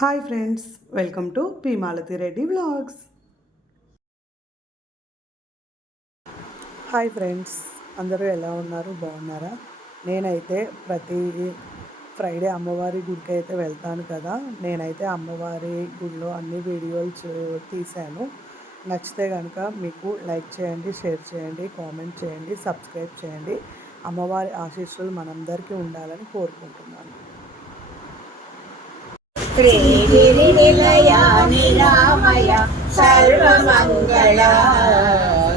Hi friends, welcome to P Malathi Reddy vlogs. Hi friends, అందరూ ఎలా ఉన్నారు? బాగున్నారా? నేనైతే ప్రతి ఫ్రైడే అమ్మవారి గుడికి అయితే వెళ్తాను కదా. నేనైతే అమ్మవారి గుడిలో అన్ని వీడియోలు తీశాను. నచ్చితే కనుక మీకు లైక్ చేయండి, షేర్ చేయండి, కామెంట్ చేయండి, సబ్స్క్రైబ్ చేయండి. అమ్మవారి ఆశీస్సులు మనందరికీ ఉండాలని కోరుకుంటున్నాను. श्रीगिरिनिलया निरामय सर्वमङ्गला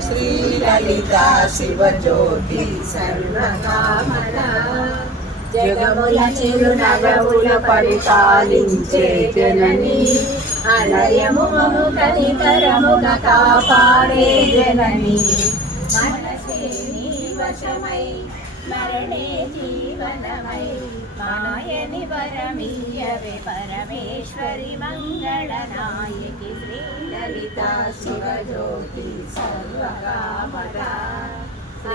श्रीललिता शिवज्योति सर्वकामना జగముల చిరునగముల పరిపాలించే జనని అలయమును కనికరముగా కాపాడే జనని మనసే నీ వశమై మరణే జీవనమై మాయని వరమీయవే పరమేశ్వరి మంగళనాయకి శ్రీలలితా శివజ్యోతి సర్వకామదా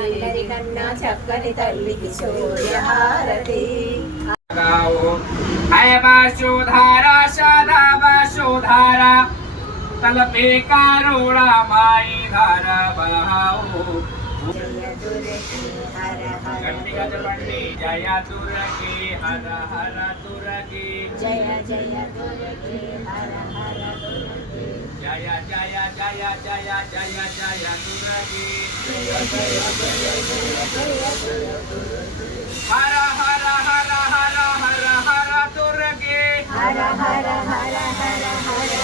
అందరికన్నా చక్కని తల్లికి సూర్యహారతి అయవశోధారా సదావశోధారా తలపే కారుణా మాయి ధార బలహావు జయ దుర్గే హర హర గట్టిగా చెప్పండి. జయ దుర్గే హర హర దుర్గే జయ జయ దుర్గే హర హర దుర్గే జయ జయ జయ జయ జయ జయ దుర్గే హర హర హర హర హర హర దుర్గే హర హర హర హర హర హర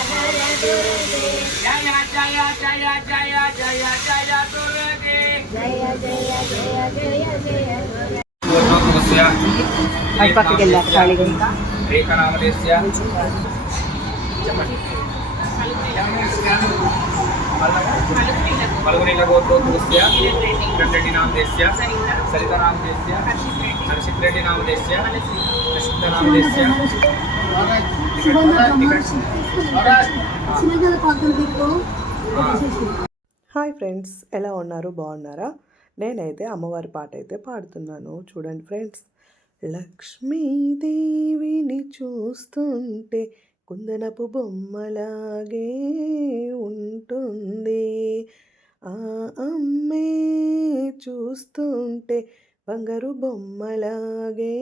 దుర్గే జయ జయ జయ జయ జయ జయ దుర్గే జయ జయ జయ జయ జయ దుర్గే రేఖనామదేశ్య చెప్పండి. పలుగునిల గోత్రోద్భవస్య రెడ్డి నామదేశ్య సరిత నామదేశ్య హర్షిత్ రెడ్డి నామదేశ్య ప్రసిద్ధ నామదేశ్య హాయ్ ఫ్రెండ్స్, ఎలా ఉన్నారు? బాగున్నారా? నేనైతే అమ్మవారి పాట అయితే పాడుతున్నాను. చూడండి ఫ్రెండ్స్. లక్ష్మీదేవిని చూస్తుంటే కుందనపు బొమ్మలాగే ఉంటుంది, ఆ అమ్మే చూస్తుంటే బంగారు బొమ్మలాగే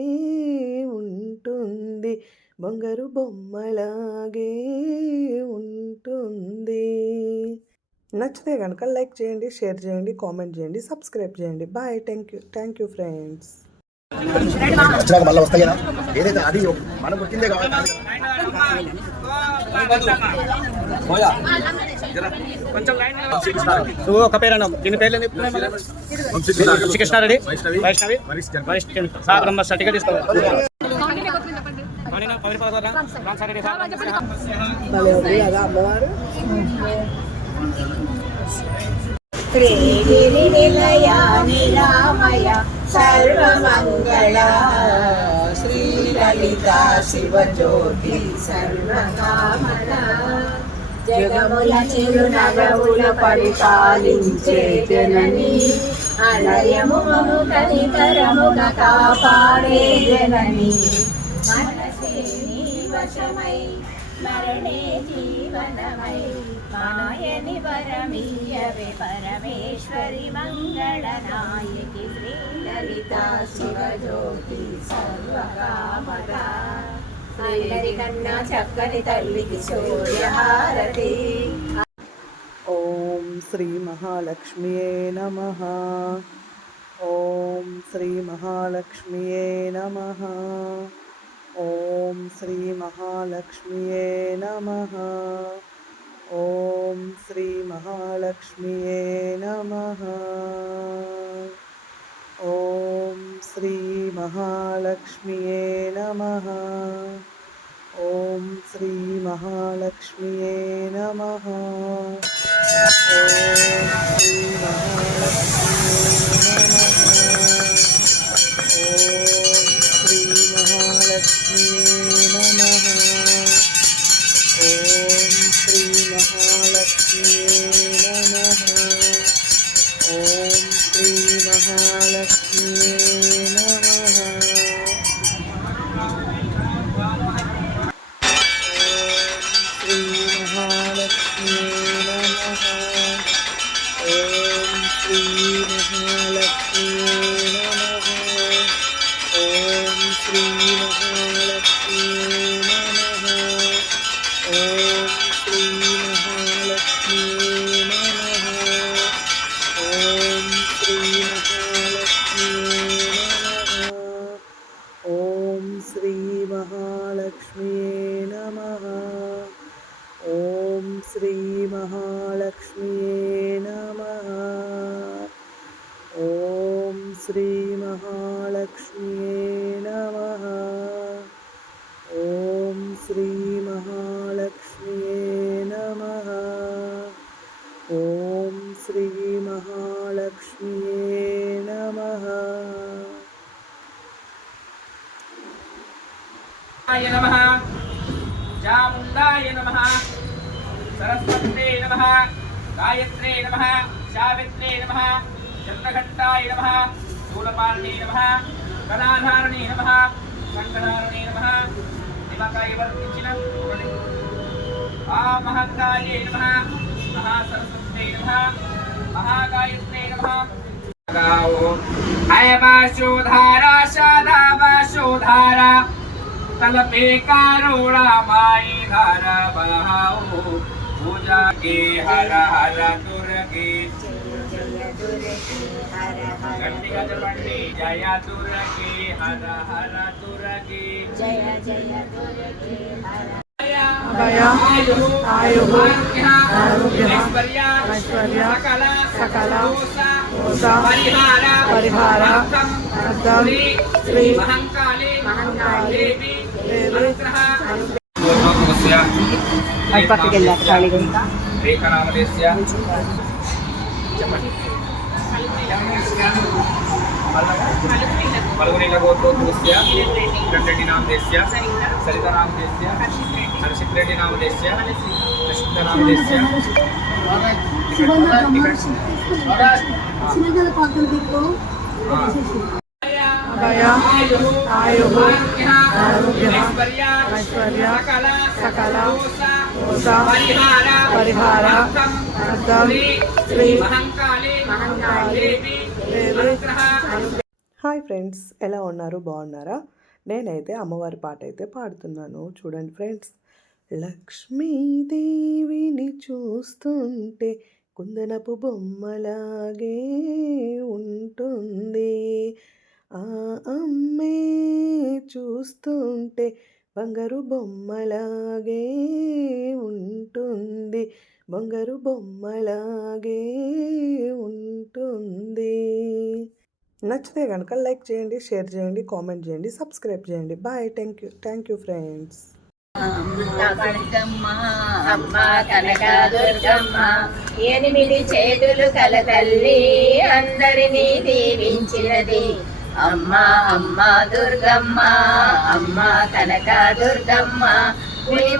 ఉంటుంది, బంగారు బొమ్మలాగే ఉంటుంది. నచ్చితే కనుక లైక్ చేయండి, షేర్ చేయండి, కామెంట్ చేయండి, సబ్స్క్రైబ్ చేయండి. బాయ్. Thank you friends. వచ్చినాక మళ్ళీ వస్తాయి కదా, ఏదైతే అది మనం పుట్టిందే కావాలి. నువ్వు ఒక పేరు దీని పేర్లు శ్రీకృష్ణారెడ్డి వైష్ణవి బ్రహ్మ సర్టిఫికేట్ ఇస్తావు. అమ్మవారు శ్రీగిరినిలయా నిరామయ సర్వమంగళా శ్రీలలితా శివజ్యోతి సర్వకామనా జగముల చిరునగముల పరిపాలించే జనని అలయమును కనికరముగా కాపాడే జనని మనసే నీ వశమై మరణే జీవనమై మాయని వరమీయవే పరమేశ్వరి మంగళనాయకి శ్రీలలితా శివజ్యోతి సర్వకామదా అందరికన్నా చక్కని తల్లికి సూర్యహారతి. ఓం శ్రీ మహాలక్ష్మియే నమః. ఓం శ్రీ మహాలక్ష్మియే నమః. ఓం శ్రీ మహాలక్ష్మియే నమః. ఓం శ్రీ మహాలక్ష్మియే నమః. ఓం శ్రీ మహాలక్ష్మియే నమః. ఓం శ్రీ మహాలక్ష్మియే నమః. ఓం శ్రీ మహాలక్ష్మియే నమః. ఓం శ్రీ మహాలక్ష్మియే నమః. ఓం శ్రీ మహాలక్ష్మియే నమః. ఓం నమః. ఓం శ్రీ మహాలక్ష్మియే నమః. ఓం శ్రీ మహాలక్ష్మియే నమః. ఓం శ్రీ మహాలక్ష్మియే నమః. ఓం శ్రీ మహాలక్ష్మియే నమః. నమః చాముండాయ నమః సరస్వతే నమః గాయత్రే నమః సావిత్రే నమః చంద్రఘంటాయ నమః శూలపాణే నమః కళాధారణే నమః శంఖధారణే నమః నిమకాయ వర్తించిన మహంకాయే నమః మహాసరస్వతే నమః మహాగాయత్రే నమః. ఐవాశోధారా శాదావాశోధారా तलपे कारोड़ा माई धारा बहाओ पूजा के हर हर दुर्गे गंडिका जपंडी जय दुर्गे हर हर दुर्गे जय जय दुर्गे हर आयुः ऐश्वर्य सकल दोष परिहार श्री महंकाले देवी रेखनामदेस्य मलगुनीला गोत्रोद्भवस्य रेड्डी नामदेस्य सरिता नामदेस्य हर्षित रेड्डी नामदेस्य कृष्ण नामदेस्य आयुः ऐश्वर्य सकल दोष परिहार श्री महंकाले देवी. హాయ్ ఫ్రెండ్స్, ఎలా ఉన్నారు? బాగున్నారా? నేనైతే అమ్మవారి పాట అయితే పాడుతున్నాను. చూడండి ఫ్రెండ్స్. లక్ష్మీదేవిని చూస్తుంటే కుందనపు బొమ్మలాగే ఉంటుంది, ఆ అమ్మే చూస్తుంటే బంగారు బొమ్మలాగే ఉంటుంది, బంగారు బొమ్మలాగే ఉంటుంది. నచ్చితే కనుక లైక్ చేయండి, షేర్ చేయండి, కామెంట్ చేయండి, సబ్స్క్రైబ్ చేయండి. Bye. Thank you friends. Durgamma అమ్మ కనక దుర్గమ్మ 8 చేతులు కల తల్లి అందరినీ దీవించినది. అమ్మ అమ్మ దుర్గమ్మ అమ్మ కనక దుర్గమ్మ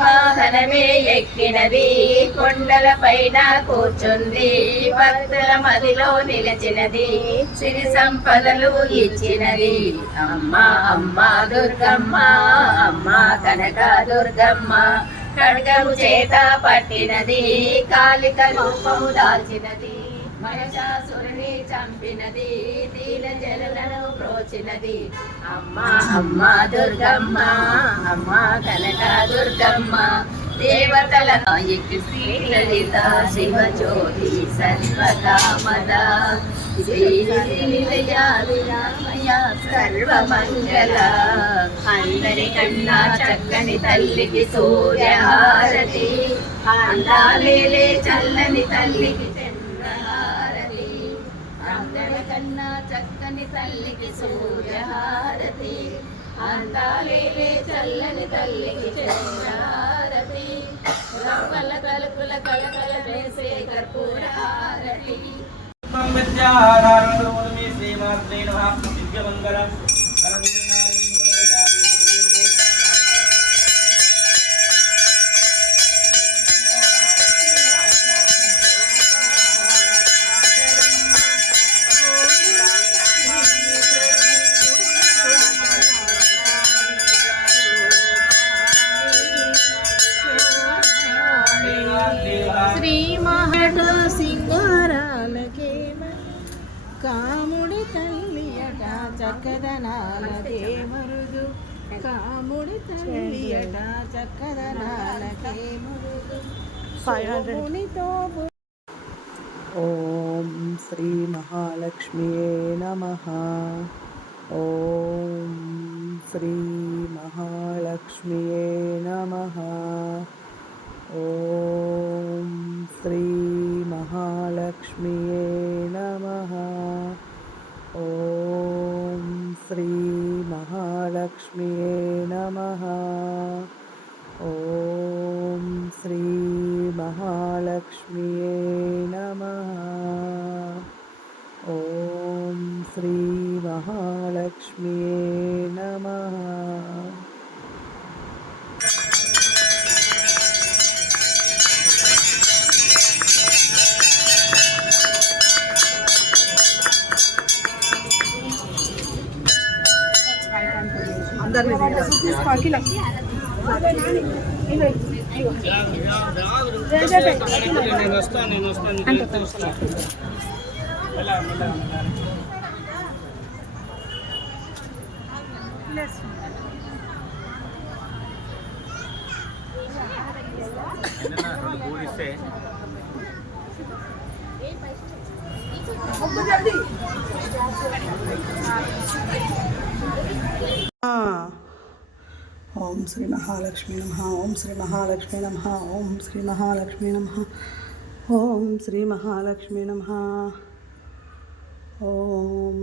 వాహనమే ఎక్కినది, కొండల పైన కూర్చుంది, భక్తుల మదిలో నిలిచినది, సిరి సంపదలు ఇచ్చినది. అమ్మ అమ్మ దుర్గమ్మ అమ్మ కనక దుర్గమ్మ ఖడ్గము చేత పట్టినది, కాళిక రూపము దాల్చినది, మహిషాసురుని చంపినది, దీన జనులను ప్రోచినది. అమ్మ అమ్మ దుర్గమ్మ అమ్మ కనక దుర్గమ్మ దేవతల నాయకి శ్రీ లలిత శివజ్యోతి సర్వకామద నిలయామయ సర్వమంగళ. అందరికన్నా చక్కని తల్లికి సూర్యహారతి, అందాలేలే చల్లని తల్లికి చంద్రహారతి. అందరికన్నా చక్కని తల్లికి సూర్యహారతి, అందాలేలే చల్లని తల్లికి చంద్రహారతి. రవ్వల తలుపుల కలకల వేసే కర్పూర హారతి. విద్యాధారణమే శ్రీమాత్రే నమః. దివ్యమంగళం శ్రీ మహట సింగారాలకే కాముడి తల్లియట చక్కదనాలకే మరుదు, కాముడి తల్లియట చక్కదనాలకే మరుదు. 500. ఓం శ్రీ మహాలక్ష్మియే నమః. ఓం శ్రీ మహాలక్ష్మియే నమః. ఓం శ్రీ మహాలక్ష్మియే నమః. ఓం శ్రీ మహాలక్ష్మియే నమః. ఓం శ్రీ మహాలక్ష్మియే నమః. ఓం శ్రీ మహాలక్ష్మియే నమః. నేను వస్తాను. పూరిస్తే ఓం శ్రీ మహాలక్ష్మీ నమః. ఓం శ్రీ మహాలక్ష్మీ నమః. ఓం శ్రీ మహాలక్ష్మీ నమః. ఓం శ్రీ మహాలక్ష్మీ నమః. ఓం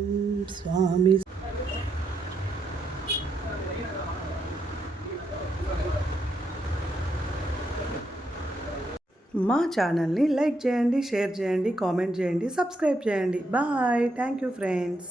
స్వామి. మా ఛానల్ని లైక్ చేయండి, షేర్ చేయండి, కామెంట్ చేయండి, సబ్స్క్రైబ్ చేయండి. బాయ్. Thank you friends.